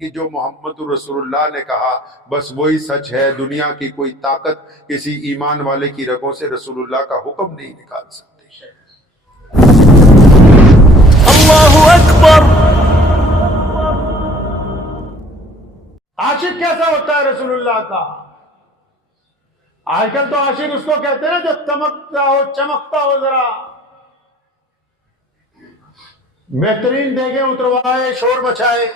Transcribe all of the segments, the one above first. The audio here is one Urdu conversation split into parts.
کہ جو محمد رسول اللہ نے کہا بس وہی سچ ہے، دنیا کی کوئی طاقت کسی ایمان والے کی رگوں سے رسول اللہ کا حکم نہیں نکال سکتی۔ اللہ اکبر۔ عاشق کیسا ہوتا ہے رسول اللہ کا؟ آج کل تو عاشق اس کو کہتے ہیں جو چمکتا ہو ذرا، بہترین دیگیں اتروائے، شور مچائے۔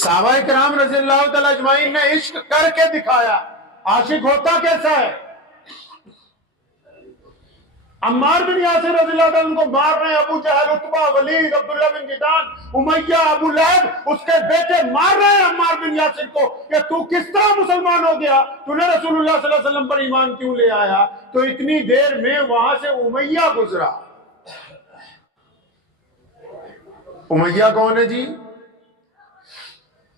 صحابہ کرام رضی اللہ تعالی اجمعین نے عشق کر کے دکھایا۔ عاشق ہوتا کیسا ہے؟ عمار بن یاسر رضی اللہ تعالیٰ کو مار رہے ہیں ابو جہل، عتبہ، ولید، عبداللہ بن جدان، امیہ، ابو لہب، اس کے بیٹے مار رہے ہیں عمار بن یاسر کو کہ تو کس طرح مسلمان ہو گیا، تو نے رسول اللہ صلی اللہ علیہ وسلم پر ایمان کیوں لے آیا؟ تو اتنی دیر میں وہاں سے امیہ گزرا۔ امیہ کون ہے جی؟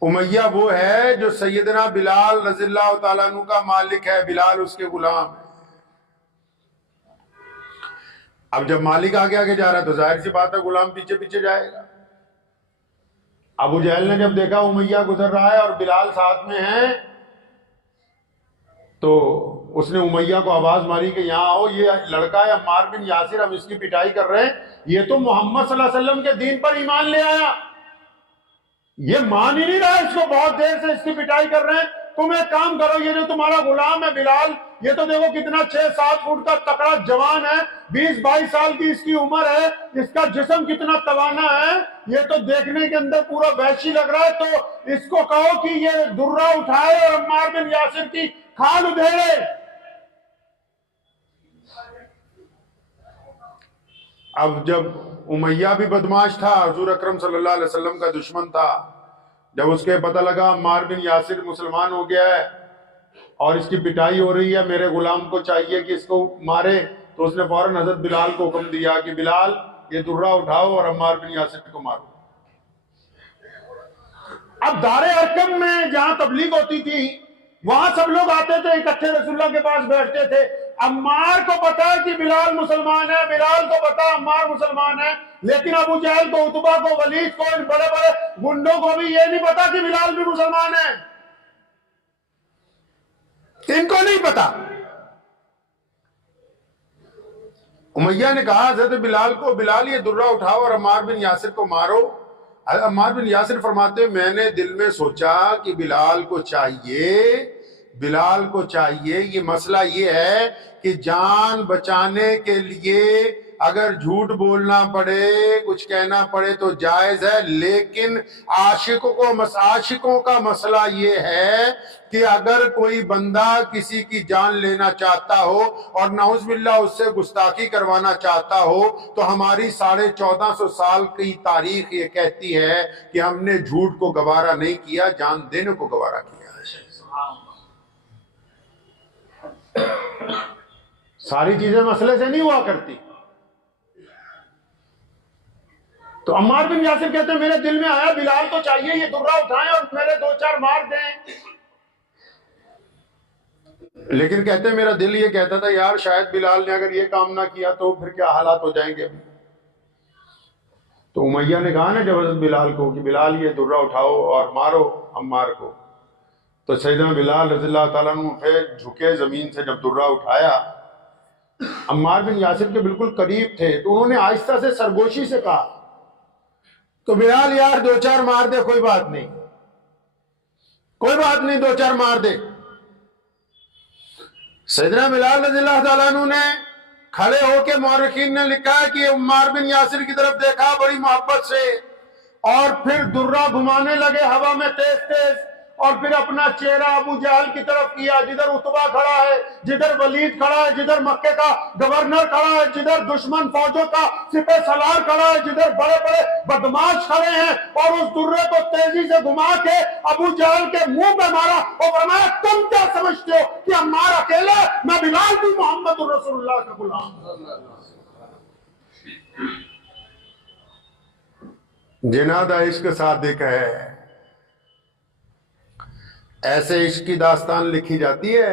امیہ وہ ہے جو سیدنا بلال رضی اللہ تعالیٰ عنہ کا مالک ہے، بلال اس کے غلام ہے۔ اب جب مالک آگے آگے جا رہا ہے تو ظاہر سی بات ہے غلام پیچھے پیچھے جائے گا۔ ابو جہل نے جب دیکھا امیہ گزر رہا ہے اور بلال ساتھ میں ہے تو اس نے امیہ کو آواز ماری کہ یہاں آؤ، یہ لڑکا ہے عمار بن یاسر، ہم اس کی پٹائی کر رہے ہیں، یہ تو محمد صلی اللہ علیہ وسلم کے دین پر ایمان لے آیا، یہ مان ہی نہیں رہا، اس کو بہت دیر سے اس کی پٹائی کر رہے ہیں، تم ایک کام کرو، یہ جو تمہارا غلام ہے بلال، یہ تو دیکھو کتنا 6-7 فٹ کا تکڑا جوان ہے، 20-22 سال کی اس کی عمر ہے، اس کا جسم کتنا توانا ہے، یہ تو دیکھنے کے اندر پورا وحشی لگ رہا ہے، تو اس کو کہو کہ یہ درہ اٹھائے اور عمار بن یاسر کی کھال ادھیڑے۔ اب جب امیہ بھی بدماش تھا، حضور اکرم صلی اللہ علیہ وسلم کا دشمن تھا، جب اس کے پتہ لگا عمار بن یاسر مسلمان ہو گیا ہے اور اس کی پٹائی ہو رہی ہے، میرے غلام کو چاہیے کہ اس کو مارے، تو اس نے فوراً حضرت بلال کو حکم دیا کہ بلال یہ درہ اٹھاؤ اور عمار بن یاسر کو مارو۔ اب دار ارقم میں جہاں تبلیغ ہوتی تھی وہاں سب لوگ آتے تھے، اکٹھے رسول اللہ کے پاس بیٹھتے تھے۔ عمار کو پتا ہے کہ بلال مسلمان ہے، بلال کو پتا عمار مسلمان ہے، لیکن ابو جہل کو، عتبہ کو، ولید کو، ان بڑے بڑے گنڈوں کو بھی یہ نہیں پتا کہ بلال بھی مسلمان ہے، ان کو نہیں پتا۔ امیہ نے کہا حضرت بلال کو، بلال یہ درہ اٹھاؤ اور عمار بن یاسر کو مارو۔ عمار بن یاسر فرماتے ہیں میں نے دل میں سوچا کہ بلال کو چاہیے، یہ مسئلہ یہ ہے کہ جان بچانے کے لیے اگر جھوٹ بولنا پڑے، کچھ کہنا پڑے تو جائز ہے، لیکن عاشقوں کا مسئلہ یہ ہے کہ اگر کوئی بندہ کسی کی جان لینا چاہتا ہو اور نعوذ باللہ اس سے گستاخی کروانا چاہتا ہو تو ہماری 1450 سال کی تاریخ یہ کہتی ہے کہ ہم نے جھوٹ کو گوارا نہیں کیا، جان دینے کو گوارا کیا ہے۔ ساری چیزیں مسئلے سے نہیں ہوا کرتی۔ تو عمار بن یاسر کہتے ہیں میرے دل میں آیا بلال کو چاہیے یہ درہ اٹھائیں اور میرے 2-4 مار دیں، لیکن کہتے ہیں میرا دل یہ کہتا تھا یار شاید بلال نے اگر یہ کام نہ کیا تو پھر کیا حالات ہو جائیں گے۔ تو امیہ نے کہا نا جب حضرت بلال کو کہ بلال یہ درہ اٹھاؤ اور مارو عمار کو، تو سیدنا بلال رضی اللہ تعالیٰ عنہ پھر جھکے زمین سے، جب درہ اٹھایا عمار بن یاسر کے بالکل قریب تھے تو انہوں نے آہستہ سے سرگوشی سے کہا تو بلال یار 2-4 مار دے، کوئی بات نہیں 2-4 مار دے۔ سیدنا بلال رضی اللہ تعالیٰ عنہ نے کھڑے ہو کے، مورخین نے لکھا ہے کہ عمار بن یاسر کی طرف دیکھا بڑی محبت سے اور پھر درہ گھمانے لگے ہوا میں تیز تیز، اور پھر اپنا چہرہ ابو جہل کی طرف کیا، جدھر عتبہ کھڑا ہے، جدھر ولید کھڑا ہے، جدھر مکے کا گورنر کھڑا ہے، جدھر دشمن فوجوں کا سپہ سالار کھڑا ہے، جدھر بڑے بڑے بدماش کھڑے ہیں، اور اس درے کو تیزی سے گھما کے ابو جہل کے منہ پہ مارا اور فرمایا تم کیا سمجھتے ہو کہ عمار اکیلا ہے؟ میں بلال بھی محمد رسول اللہ کا غلام۔ جنادہ عشق صادق ہے، ایسے عشق کی داستان لکھی جاتی ہے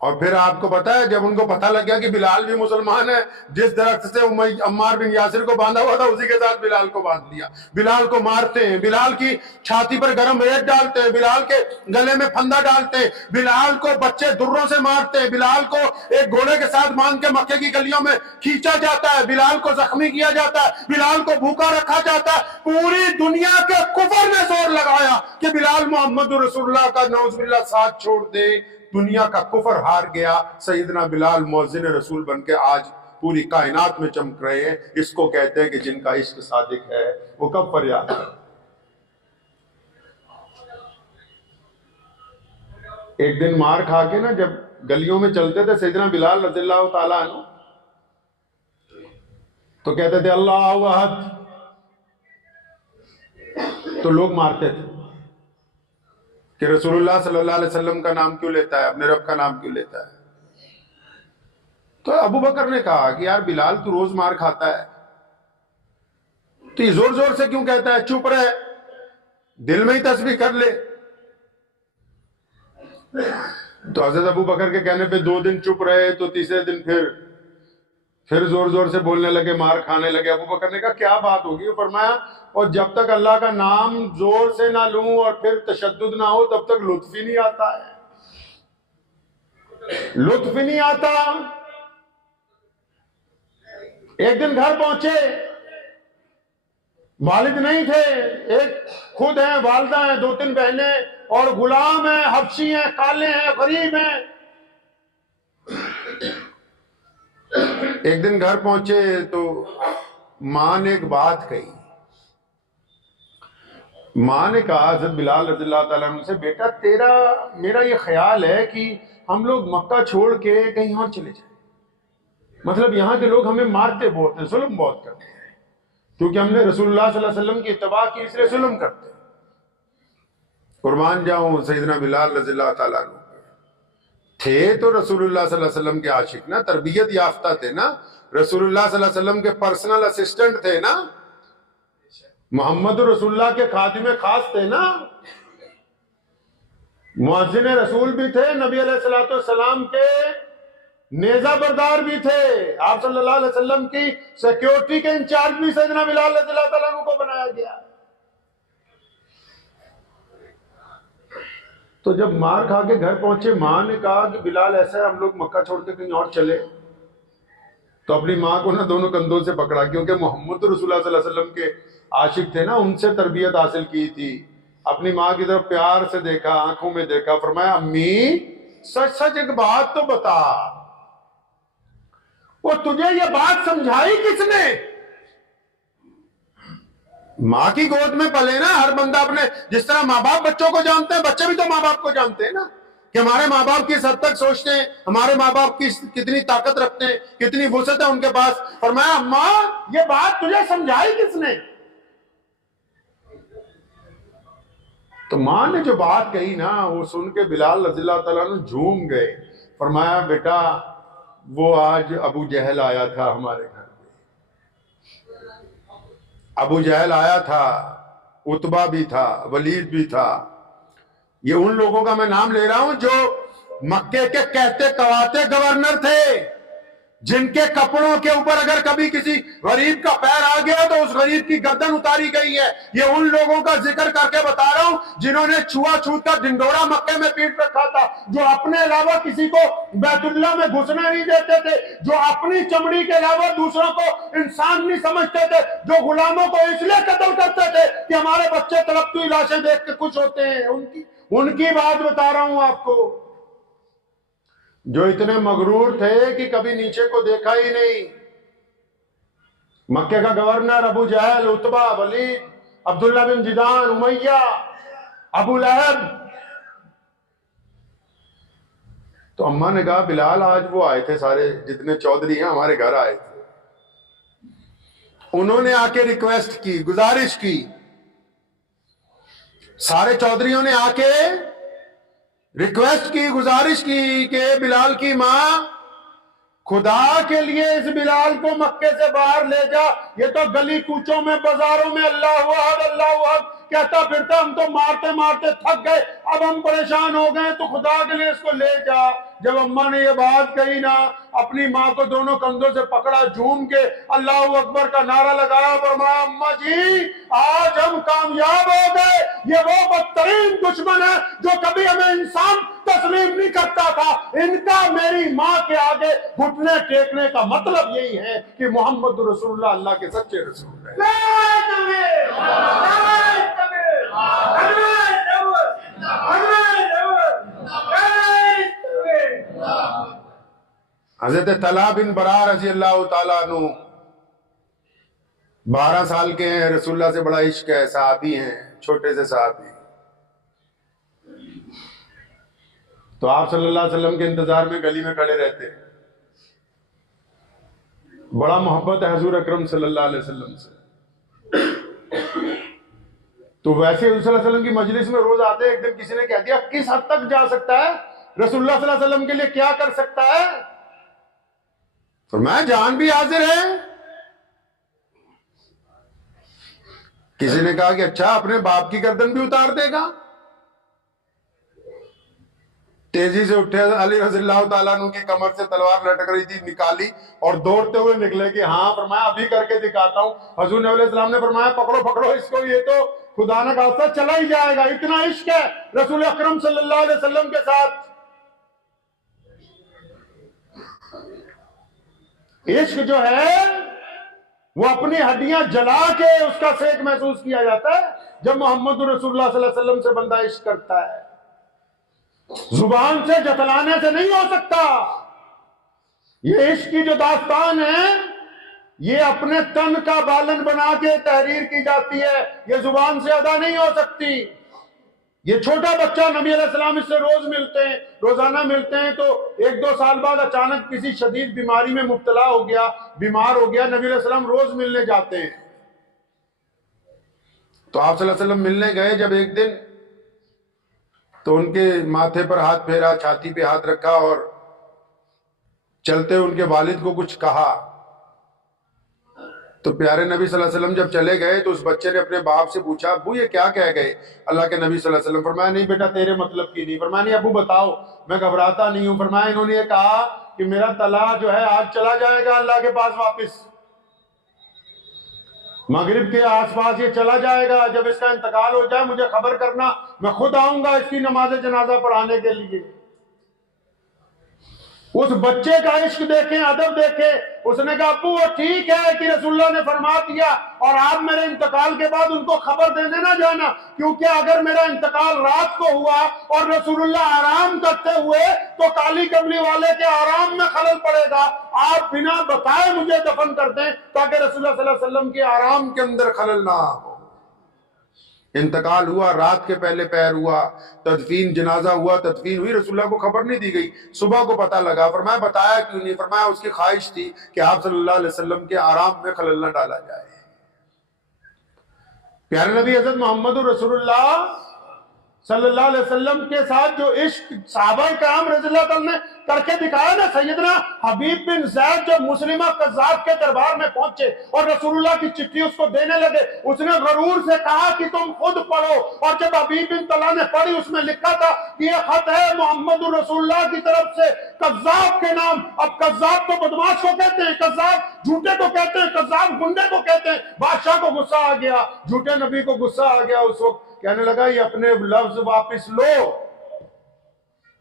اور پھر آپ کو پتا ہے جب ان کو پتہ لگ گیا کہ بلال بھی مسلمان ہے، جس درخت سے عمار بن یاسر کو باندھا ہوا تھا اسی کے ساتھ بلال کو باندھ لیا، بلال کو مارتے ہیں، بلال کی چھاتی پر گرم ریت ڈالتے ہیں، بلال کے گلے میں پھندا ڈالتے ہیں، بلال کو بچے دروں سے مارتے ہیں، بلال کو ایک گھوڑے کے ساتھ باندھ کے مکے کی گلیوں میں کھینچا جاتا ہے، بلال کو زخمی کیا جاتا ہے، بلال کو بھوکا رکھا جاتا ہے۔ پوری دنیا کے کفر نے زور لگایا کہ بلال محمد رسول اللہ کا نعوذ باللہ ساتھ چھوڑ دے، دنیا کا کفر ہار گیا، سیدنا بلال مؤذن رسول بن کے آج پوری کائنات میں چمک رہے ہیں۔ اس کو کہتے ہیں کہ جن کا عشق صادق ہے وہ کب فریاد ہے۔ ایک دن مار کھا کے نا جب گلیوں میں چلتے تھے سیدنا بلال رضی اللہ تعالیٰ عنہ تو کہتے تھے اللہ احد، تو لوگ مارتے تھے کہ رسول اللہ صلی اللہ علیہ وسلم کا نام کیوں لیتا ہے، اپنے رب کا نام کیوں لیتا ہے۔ تو ابو بکر نے کہا کہ یار بلال تو روز مار کھاتا ہے، تو یہ زور زور سے کیوں کہتا ہے، چپ رہے، دل میں ہی تسبیح کر لے۔ تو حضرت ابو بکر کے کہنے پہ 2 دن چپ رہے، تو تیسرے دن پھر زور زور سے بولنے لگے، مار کھانے لگے۔ ابو بکر نے کہا کیا بات ہوگی؟ فرمایا اور جب تک اللہ کا نام زور سے نہ لوں اور پھر تشدد نہ ہو تب تک لطف ہی نہیں آتا ہے، لطف ہی نہیں آتا۔ ایک دن گھر پہنچے، والد نہیں تھے، ایک خود ہیں، والدہ ہیں، 2-3 بہنیں اور غلام ہیں، حبشی ہیں، کالے ہیں، غریب ہیں۔ ایک دن گھر پہنچے تو ماں نے ایک بات کہی، ماں نے کہا حضرت بلال رضی اللہ تعالیٰ عنہ سے، بیٹا میرا یہ خیال ہے کہ ہم لوگ مکہ چھوڑ کے کہیں اور چلے جائیں، مطلب یہاں کے لوگ ہمیں مارتے بہت ہیں، ظلم بہت کرتے ہیں، کیونکہ ہم نے رسول اللہ صلی اللہ علیہ وسلم کی اتباع کی، اس لیے ظلم کرتے ہیں۔ قربان جاؤں سیدنا بلال رضی اللہ تعالیٰ عنہ تھے تو رسول اللہ صلی اللہ علیہ وسلم کے عاشق نا، تربیت یافتہ تھے نا، رسول اللہ صلی اللہ علیہ وسلم کے پرسنل اسسٹنٹ تھے نا، محمد رسول اللہ کے خادم خاص تھے نا، مؤذن رسول بھی تھے، نبی علیہ الصلوۃ والسلام کے نیزہ بردار بھی تھے، آپ صلی اللہ علیہ وسلم کی سیکیورٹی کے انچارج بھی سیدنا بلال رضی اللہ تعالیٰ عنہ کو بنایا گیا۔ تو جب مار کھا کے گھر پہنچے، ماں نے کہا کہ بلال ایسا ہے ہم لوگ مکہ چھوڑ کے کہیں اور چلے، تو اپنی ماں کو نا دونوں کندھوں سے پکڑا، کیونکہ محمد رسول اللہ صلی اللہ علیہ وسلم کے عاشق تھے نا، ان سے تربیت حاصل کی تھی۔ اپنی ماں کی طرف پیار سے دیکھا، آنکھوں میں دیکھا، فرمایا امی سچ سچ ایک بات تو بتا، وہ تجھے یہ بات سمجھائی کس نے؟ ماں کی گود میں پلے نا ہر بندہ، اپنے جس طرح ماں باپ بچوں کو جانتے ہیں، بچے بھی تو ماں باپ کو جانتے ہیں نا، کہ ہمارے ماں باپ کس حد تک سوچتے ہیں، ہمارے ماں باپ کی کتنی طاقت رکھتے ہیں، کتنی وسعت ہے ان کے پاس۔ فرمایا ماں یہ بات تجھے سمجھائی کس نے؟ تو ماں نے جو بات کہی نا وہ سن کے بلال رضی اللہ تعالیٰ عنہ جھوم گئے۔ فرمایا بیٹا وہ آج ابو جہل آیا تھا ہمارے گھر میں، ابو جہل آیا تھا، عتبہ بھی تھا، ولید بھی تھا، یہ ان لوگوں کا میں نام لے رہا ہوں جو مکے کے کہتے کواتے گورنر تھے، جن کے کپڑوں کے اوپر اگر کبھی کسی غریب کا پیر آ گیا تو اس غریب کی گردن اتاری گئی ہے۔ یہ ان لوگوں کا ذکر کر کے بتا رہا ہوں جنہوں نے چھوا چھوت کا ڈنڈورا مکے میں پیٹ رکھا تھا، جو اپنے علاوہ کسی کو بیت اللہ میں گھسنے نہیں دیتے تھے، جو اپنی چمڑی کے علاوہ دوسروں کو انسان نہیں سمجھتے تھے، جو غلاموں کو اس لیے قتل کرتے تھے کہ ہمارے بچے تڑپتی ہوئی لاشیں دیکھ کے خوش ہوتے ہیں، ان کی بات بتا رہا ہوں آپ کو، جو اتنے مغرور تھے کہ کبھی نیچے کو دیکھا ہی نہیں۔ مکے کا گورنر ابو جہل، عتبہ، ولید، عبداللہ بن جدان، امیہ، ابو لہب۔ تو اماں نے کہا بلال آج وہ آئے تھے، سارے جتنے چودھری ہیں ہمارے گھر آئے تھے، انہوں نے آ کے ریکویسٹ کی، گزارش کی، سارے چودھریوں نے آ کے ریکویسٹ کی، گزارش کی کہ بلال کی ماں خدا کے لیے اس بلال کو مکے سے باہر لے جا، یہ تو گلی کوچوں میں بازاروں میں اللہ احد وقت کہتا پھرتا ہم تو مارتے مارتے تھک گئے، اب ہم پریشان ہو گئے، تو خدا کے لیے اس کو لے جا۔ جب اماں نے یہ بات کہی نا، اپنی ماں کو دونوں کندھوں سے پکڑا، جھوم کے اللہ اکبر کا نعرہ لگایا، فرمایا اماں جی آج ہم کامیاب ہو گئے، یہ وہ بدترین دشمن ہے جو کبھی ہمیں انسان تسلیم نہیں کرتا تھا، ان کا میری ماں کے آگے گھٹنے ٹیکنے کا مطلب یہی ہے کہ محمد رسول اللہ اللہ کے سچے رسول ہیں۔ حضرت طلحہ بن برار رضی اللہ تعالیٰ عنہ 12 سال کے ہیں، رسول اللہ سے بڑا عشق ہے، صحابی ہیں، چھوٹے سے صحابی۔ تو آپ صلی اللہ علیہ وسلم کے انتظار میں گلی میں کھڑے رہتے، بڑا محبت ہے حضور اکرم صلی اللہ علیہ وسلم سے۔ تو ویسے حضور صلی اللہ علیہ وسلم کی مجلس میں روز آتے، ایک دن کسی نے کہہ دیا کس حد تک جا سکتا ہے رسول اللہ صلی اللہ علیہ وسلم کے لیے، کیا کر سکتا ہے؟ فرمایا جان بھی حاضر ہے۔ کسی نے کہا کہ اچھا اپنے باپ کی گردن بھی اتار دے گا؟ تیزی سے اٹھے، علی رضی اللہ تعالیٰ عنہ کی کمر سے تلوار لٹک رہی تھی، نکالی اور دوڑتے ہوئے نکلے کہ ہاں، فرمایا ابھی کر کے دکھاتا ہوں۔ حضور نبی علیہ السلام نے فرمایا پکڑو پکڑو اس کو، یہ تو خدا نہ خواستہ چلا ہی جائے گا، اتنا عشق ہے رسول اکرم صلی اللہ علیہ وسلم کے ساتھ۔ عشق جو ہے وہ اپنی ہڈیاں جلا کے اس کا سیک محسوس کیا جاتا ہے جب محمد رسول اللہ صلی اللہ علیہ وسلم سے بندہ عشق کرتا ہے، زبان سے جتلانے سے نہیں ہو سکتا۔ یہ عشق کی جو داستان ہے یہ اپنے تن کا بالن بنا کے تحریر کی جاتی ہے، یہ زبان سے ادا نہیں ہو سکتی۔ یہ چھوٹا بچہ نبی علیہ السلام اس سے روز ملتے ہیں، روزانہ ملتے ہیں، تو 1-2 سال بعد اچانک کسی شدید بیماری میں مبتلا ہو گیا، بیمار ہو گیا، نبی علیہ السلام روز ملنے جاتے ہیں۔ تو آپ صلی اللہ علیہ وسلم ملنے گئے جب ایک دن، تو ان کے ماتھے پر ہاتھ پھیرا، چھاتی پہ ہاتھ رکھا اور چلتے ان کے والد کو کچھ کہا۔ تو پیارے نبی صلی اللہ علیہ وسلم جب چلے گئے تو اس بچے نے اپنے باپ سے پوچھا ابو یہ کیا کہہ گئے اللہ کے نبی صلی اللہ علیہ وسلم؟ فرمایا نہیں بیٹا تیرے مطلب کی نہیں۔ فرمایا نہیں ابو بتاؤ، میں گھبراتا نہیں ہوں۔ فرمایا انہوں نے یہ کہا کہ میرا طلحہ جو ہے آج چلا جائے گا اللہ کے پاس واپس، مغرب کے آس پاس یہ چلا جائے گا، جب اس کا انتقال ہو جائے مجھے خبر کرنا، میں خود آؤں گا اس کی نماز جنازہ پڑھانے کے لیے۔ اس بچے کا عشق دیکھیں، ادب دیکھیں۔ اس نے کہا ابو وہ ٹھیک ہے کہ رسول اللہ نے فرما دیا اور آپ میرے انتقال کے بعد ان کو خبر دینے نہ جانا، کیونکہ اگر میرا انتقال رات کو ہوا اور رسول اللہ آرام کرتے ہوئے تو کالی کملی والے کے آرام میں خلل پڑے گا، آپ بنا بتائے مجھے دفن کر دیں تاکہ رسول اللہ صلی اللہ علیہ وسلم کے آرام کے اندر خلل نہ ہو۔ انتقال ہوا، رات کے پہلے پہر ہوا، تدفین جنازہ ہوا، تدفین ہوئی، رسول اللہ کو خبر نہیں دی گئی، صبح کو پتہ لگا۔ فرمایا بتایا کیوں نہیں؟ فرمایا اس کی خواہش تھی کہ آپ صلی اللہ علیہ وسلم کے آرام میں خلل نہ ڈالا جائے۔ پیارے نبی حضرت محمد رسول اللہ صلی اللہ علیہ وسلم کے ساتھ جو عشق صحابہ کرام رضی اللہ عنہ نے کر کے دکھایا نا، سیدنا حبیب بن زید جب مسلمہ قذاب کے دربار میں پہنچے اور رسول اللہ کی چٹھی اس کو دینے لگے، اس نے غرور سے کہا کہ تم خود پڑھو، اور جب حبیب بن طلحہ نے پڑھی اس میں لکھا تھا کہ یہ خط ہے محمد رسول اللہ کی طرف سے قذاب کے نام۔ اب قذاب تو بدماش کو کہتے ہیں، قذاب جھوٹے کو کہتے ہیں، قذاب گنڈے کو کہتے ہیں۔ بادشاہ کو غصہ آ گیا، جھوٹے نبی کو غصہ آ گیا، اس وقت کہنے لگا یہ اپنے لفظ واپس لو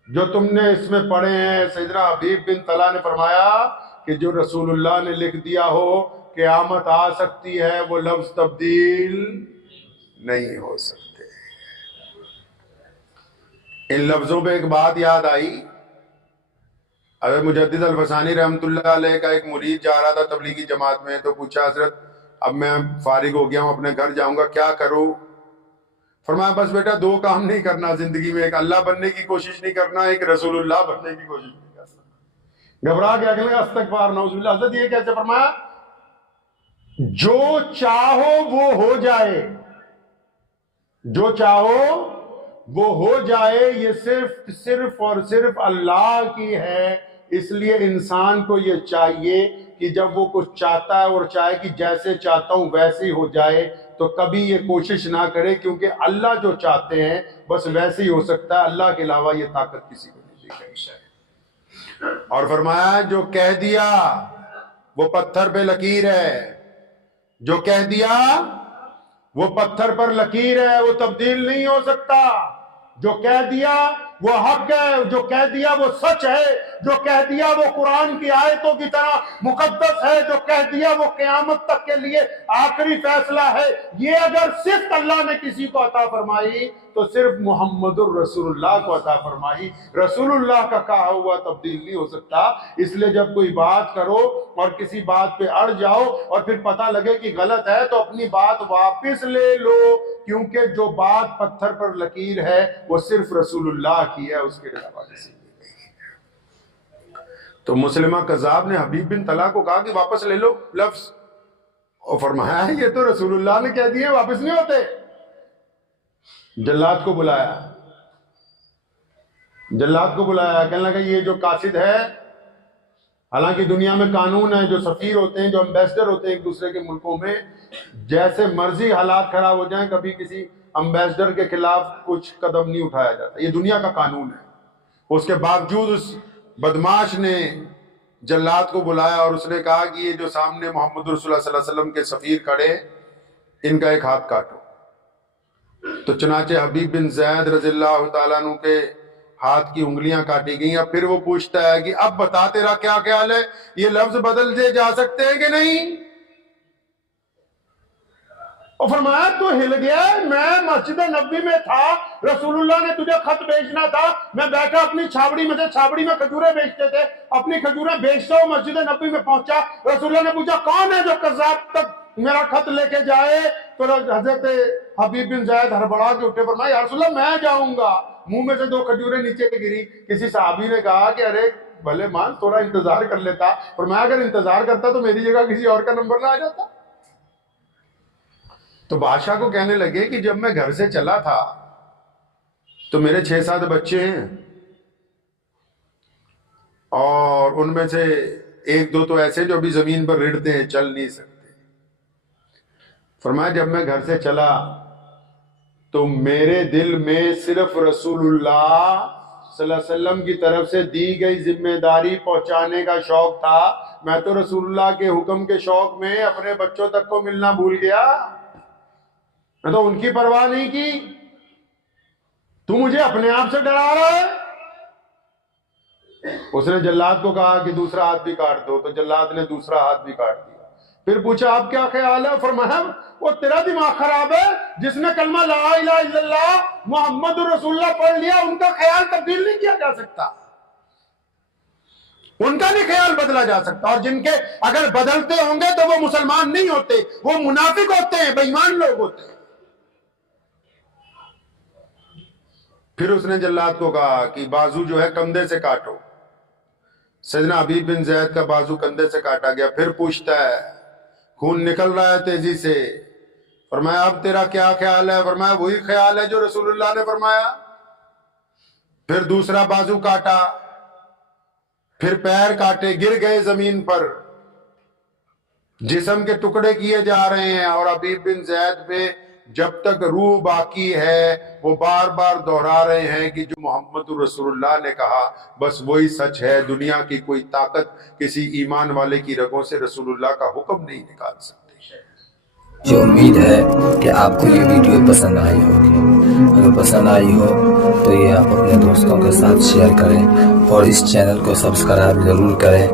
جو تم نے اس میں پڑھے ہیں۔ سیدنا حبیب بن طلحہ نے فرمایا کہ جو رسول اللہ نے لکھ دیا ہو قیامت آ سکتی ہے، وہ لفظ تبدیل نہیں ہو سکتے۔ ان لفظوں پہ ایک بات یاد آئی، حضرت مجدد الفسانی رحمۃ اللہ علیہ کا ایک مرید جا رہا تھا تبلیغی جماعت میں، تو پوچھا حضرت اب میں فارغ ہو گیا ہوں، اپنے گھر جاؤں گا، کیا کروں؟ فرمایا بس بیٹا 2 کام نہیں کرنا زندگی میں، ایک اللہ بننے کی کوشش نہیں کرنا، ایک رسول اللہ بننے کی کوشش نہیں کرنا۔ گھبرا کے اگلے استغفار نعوذ باللہ۔ حضرت یہ کیسے؟ فرمایا جو چاہو وہ ہو جائے، جو چاہو وہ ہو جائے، یہ صرف اور صرف اللہ کی ہے، اس لیے انسان کو یہ چاہیے کہ جب وہ کچھ چاہتا ہے اور چاہے کہ جیسے چاہتا ہوں ویسے ہی ہو جائے تو کبھی یہ کوشش نہ کرے، کیونکہ اللہ جو چاہتے ہیں بس ویسے ہی ہو سکتا ہے، اللہ کے علاوہ یہ طاقت کسی کو نہیں دی گئی۔ اور فرمایا جو کہہ دیا وہ پتھر پہ لکیر ہے، جو کہہ دیا وہ پتھر پر لکیر ہے، وہ تبدیل نہیں ہو سکتا۔ جو کہہ دیا وہ حق ہے، جو کہہ دیا وہ سچ ہے، جو کہہ دیا وہ قرآن کی آیتوں کی طرح مقدس ہے، جو کہہ دیا وہ قیامت تک کے لیے آخری فیصلہ ہے۔ یہ اگر صرف اللہ نے کسی کو عطا فرمائی تو صرف محمد الرسول اللہ کو عطا فرمائی۔ رسول اللہ کا کہا ہوا تبدیل نہیں ہو سکتا۔ اس لیے جب کوئی بات کرو اور کسی بات پہ اڑ جاؤ اور پھر پتہ لگے کہ غلط ہے تو اپنی بات واپس لے لو، کیونکہ جو بات پتھر پر لکیر ہے وہ صرف رسول اللہ کی ہے، اس کے علاوہ کسی کی نہیں۔ تو مسلمہ کذاب نے حبیب بن طلحہ کو کہا کہ واپس لے لو لفظ، اور فرمایا یہ تو رسول اللہ نے کہہ دیے واپس نہیں ہوتے۔ جلاد کو بلایا، کہنے لگا یہ جو قاصد ہے، حالانکہ دنیا میں قانون ہے، جو سفیر ہوتے ہیں، جو امبیسڈر ہوتے ہیں ایک دوسرے کے ملکوں میں، جیسے مرضی حالات خراب ہو جائیں کبھی کسی امبیسڈر کے خلاف کچھ قدم نہیں اٹھایا جاتا، یہ دنیا کا قانون ہے۔ اس کے باوجود اس بدماش نے جلاد کو بلایا اور اس نے کہا کہ یہ جو سامنے محمد رسول اللہ صلی اللہ علیہ وسلم کے سفیر کھڑے، ان کا ایک ہاتھ کاٹو۔ تو چنانچہ حبیب بن زید رضی اللہ تعالیٰ عنہ کے ہاتھ کی انگلیاں کاٹی گئیں۔ اب پھر وہ پوچھتا ہے کہ اب بتا تیرا کیا خیال ہے، یہ لفظ بدلے جا سکتے ہیں کہ نہیں؟ اور فرمایا تو ہل گیا، میں مسجد نبوی میں تھا، رسول اللہ نے تجھے خط بھیجنا تھا، میں بیٹھا اپنی چھاوڑی میں سے، چھاوڑی میں کھجوریں بیچتے تھے، اپنی کھجوریں بیچتا ہوں، مسجد نبوی میں پہنچا، رسول اللہ نے پوچھا کون ہے جو قذاب تک میرا خط لے کے جائے؟ تو حضرت حبیب بن زید ہڑبڑا کے اٹھے، فرمایا یا رسول اللہ میں جاؤں گا۔ منہ میں سے 2 کھجوریں نیچے گری۔ کسی صحابی نے کہا کہ ارے بھلے مان تھوڑا انتظار کر لیتا، فرمایا اگر انتظار کرتا تو میری جگہ کسی اور کا نمبر نہ آ جاتا۔ تو بادشاہ کو کہنے لگے کہ جب میں گھر سے چلا تھا تو میرے 6-7 بچے ہیں، اور ان میں سے 1-2 تو ایسے جو ابھی زمین پر رڑتے ہیں، چل نہیں سکتے۔ فرمایا جب میں گھر سے چلا تو میرے دل میں صرف رسول اللہ صلی اللہ علیہ وسلم کی طرف سے دی گئی ذمہ داری پہنچانے کا شوق تھا۔ میں تو رسول اللہ کے حکم کے شوق میں اپنے بچوں تک کو ملنا بھول گیا، میں تو ان کی پرواہ نہیں کی۔ تو مجھے اپنے آپ سے ڈرا رہا ہے۔ اس نے جلاد کو کہا کہ دوسرا ہاتھ بھی کاٹ دو، تو جلاد نے دوسرا ہاتھ بھی کاٹ دیا۔ پھر پوچھا آپ کیا خیال ہے؟ فرمایا وہ تیرا دماغ خراب ہے، جس نے کلمہ لا الہ الا اللہ محمد رسول اللہ پڑھ لیا، ان کا خیال تبدیل نہیں کیا جا سکتا، ان کا نہیں خیال بدلا جا سکتا، اور جن کے اگر بدلتے ہوں گے تو وہ مسلمان نہیں ہوتے، وہ منافق ہوتے ہیں، بے ایمان لوگ ہوتے ہیں۔ پھر اس نے جلاد کو کہا کہ بازو جو ہے کندھے سے کاٹو۔ سیدنا حبیب بن زید کا بازو کندھے سے کاٹا گیا۔ پھر پوچھتا ہے خون نکل رہا ہے تیزی سے، فرمایا اب تیرا کیا خیال ہے؟ فرمایا وہی خیال ہے جو رسول اللہ نے فرمایا۔ پھر دوسرا بازو کاٹا، پھر پیر کاٹے، گر گئے زمین پر، جسم کے ٹکڑے کیے جا رہے ہیں، اور حبیب بن زید پہ جب تک روح باقی ہے وہ بار بار دہرا رہے ہیں کہ جو محمد رسول اللہ نے کہا بس وہی سچ ہے، دنیا کی کوئی طاقت کسی ایمان والے کی رگوں سے رسول اللہ کا حکم نہیں نکال سکتی۔ جو امید ہے کہ آپ کو یہ ویڈیو پسند آئی ہوگی، اگر پسند آئی ہو تو یہ آپ اپنے دوستوں کے ساتھ شیئر کریں اور اس چینل کو سبسکرائب ضرور کریں۔